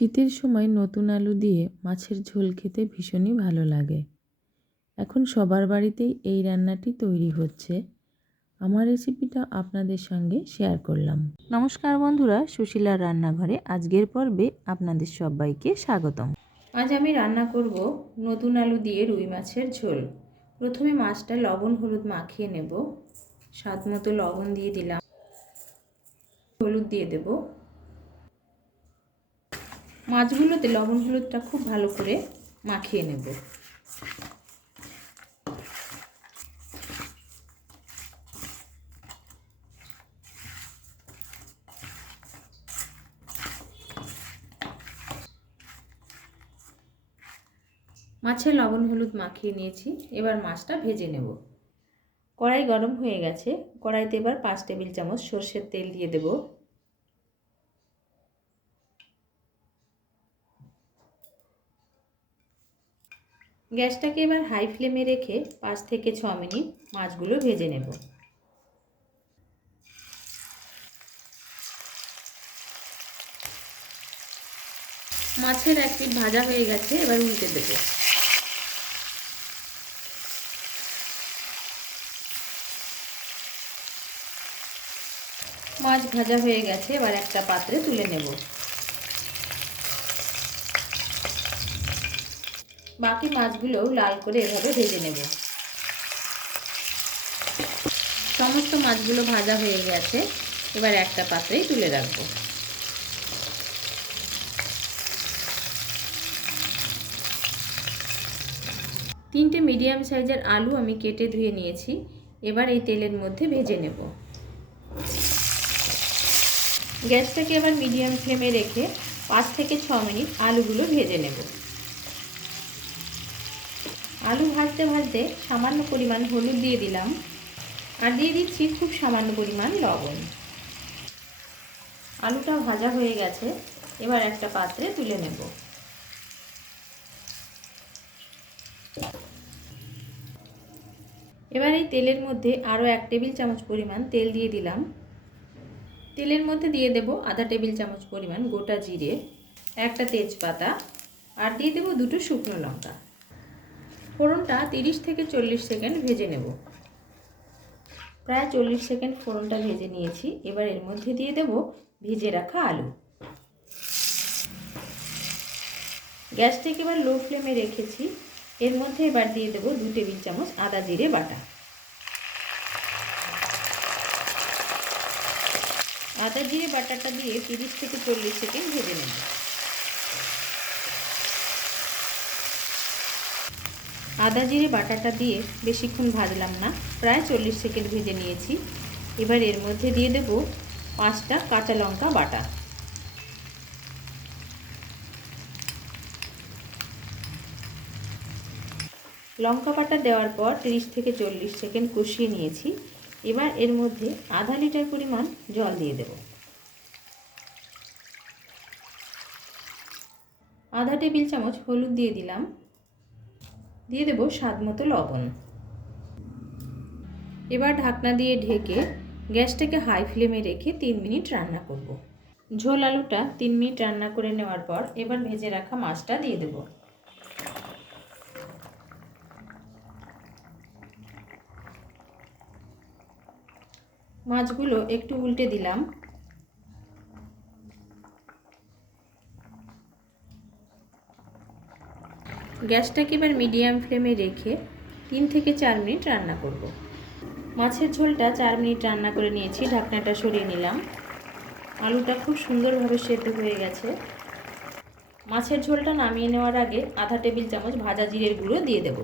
শীতের সময় নতুন আলু দিয়ে মাছের ঝোল খেতে ভীষণই ভালো লাগে। এখন সবার বাড়িতেই এই রান্নাটি তৈরি হচ্ছে। আমার রেসিপিটা আপনাদের সঙ্গে শেয়ার করলাম। নমস্কার বন্ধুরা, সুশীলার রান্নাঘরে আজকের পর্বে আপনাদের সবাইকে স্বাগতম। আজ আমি রান্না করব নতুন আলু দিয়ে রুই মাছের ঝোল। প্রথমে মাছটা লবণ হলুদ মাখিয়ে নেব। স্বাদ মতো লবণ দিয়ে দিলাম, হলুদ দিয়ে দেব। মাছগুলোতে লবণ হলুদটা খুব ভালো করে মাখিয়ে নেব। মাছে লবণ হলুদ মাখিয়ে নিয়েছি, এবার মাছটা ভেজে নেব। কড়াই গরম হয়ে গেছে, কড়াইতে এবার 5 টেবিল চামচ সরষের তেল দিয়ে দেব। গ্যাসটাকে এবার হাই ফ্লেমে রেখে 5 থেকে 6 মিনিট মাছগুলো ভেজে নেব। মাছের এক পিঠ ভাজা হয়ে গেছে, এবার উল্টে দেব। মাছ ভাজা হয়ে গেছে, এবার একটা পাত্রে তুলে নেব। বাকি মাছগুলোও লাল করে এভাবে ভেজে নেব। সমস্ত মাছগুলো ভাজা হয়ে গেছে, এবার একটা পাত্রেই তুলে রাখবো। তিনটে মিডিয়াম সাইজের আলু আমি কেটে ধুয়ে নিয়েছি, এবার এই তেলের মধ্যে ভেজে নেব। গ্যাসটাকে এবার মিডিয়াম ফ্লেমে রেখে 5 থেকে 6 মিনিট আলুগুলো ভেজে নেব। আলু ভাজতে ভাজতে সামান্য পরিমাণ হলুদ দিয়ে দিলাম, আর দিয়ে দিচ্ছি খুব সামান্য পরিমাণ লবণ। আলুটা ভাজা হয়ে গেছে, এবার একটা পাত্রে তুলে নেব। এবার এই তেলের মধ্যে আরও 1 টেবিল চামচ পরিমাণ তেল দিয়ে দিলাম। তেলের মধ্যে দিয়ে দেব আধা টেবিল চামচ পরিমাণ গোটা জিরে, একটা তেজপাতা, আর দিয়ে দেব 2টো শুকনো লঙ্কা। ফোড়নটা 30 থেকে 40 সেকেন্ড ভেজে নেব। প্রায় 40 সেকেন্ড ফোড়নটা ভেজে নিয়েছি, এবার এর মধ্যে দিয়ে দেব ভেজে রাখা আলু। গ্যাসটাকে এবার লো ফ্লেমে রেখেছি, এর মধ্যে এবার দিয়ে দেব 2 টেবিল চামচ আদা জিরে বাটা। আদা জিরে বাটাটা দিয়ে 30 থেকে 40 সেকেন্ড ভেজে নেব। আদা জিরে বাটাটা দিয়ে বেশিক্ষণ ভাজলাম না, প্রায় 40 সেকেন্ড ভেজে নিয়েছি। এবার এর মধ্যে দিয়ে দেব 5টা কাঁচা লঙ্কা বাটা। লঙ্কা বাটা দেওয়ার পর 30 থেকে 40 সেকেন্ড কষিয়ে নিয়েছি। এবার এর মধ্যে আধা লিটার পরিমাণ জল দিয়ে দেব। আধা টেবিল চামচ হলুদ দিয়ে দিলাম, দিয়ে দেব স্বাদ মতো লবণ। এবার ঢাকনা দিয়ে ঢেকে গ্যাসটাকে হাই ফ্লেমে রেখে 3 মিনিট রান্না করব। ঝোল আলুটা 3 মিনিট রান্না করে নেওয়ার পর এবার ভেজে রাখা মাছটা দিয়ে দেব। মাছগুলো একটু উল্টে দিলাম। গ্যাসটাকে এবার মিডিয়াম ফ্লেমে রেখে 3 থেকে 4 মিনিট রান্না করব। মাছের ঝোলটা 4 মিনিট রান্না করে নিয়েছি, ঢাকনাটা সরিয়ে নিলাম। আলুটা খুব সুন্দরভাবে সেদ্ধ হয়ে গেছে। মাছের ঝোলটা নামিয়ে নেওয়ার আগে আধা টেবিল চামচ ভাজা জিরের গুঁড়ো দিয়ে দেব।